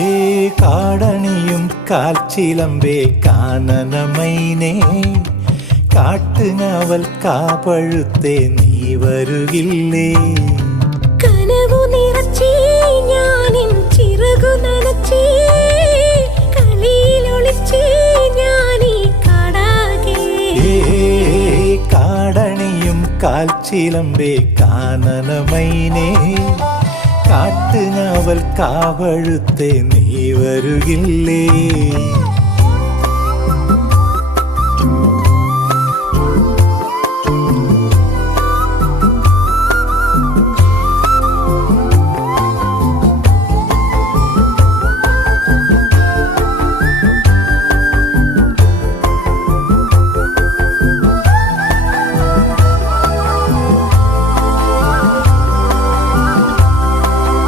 ഏ കാടണിയും കാൽച്ചിലമ്പേ കാനനമൈനേ കാട്ടുങ്ങാവൽ കാപ്പഴുത്തേ നീ വരുകില്ലേ കനവു നിറച്ചേ ഞാനിൻ ചിറകു നനച്ചേ കളിയിലൊളിച്ചേ ഞാനീ കാടാകെ ഏ കാടണിയും കാൽച്ചിലമ്പേ കാനനമൈനേ കാട്ടുങ്ങാവൽ കാവഴുത്തേ നീ വരുകില്ലേ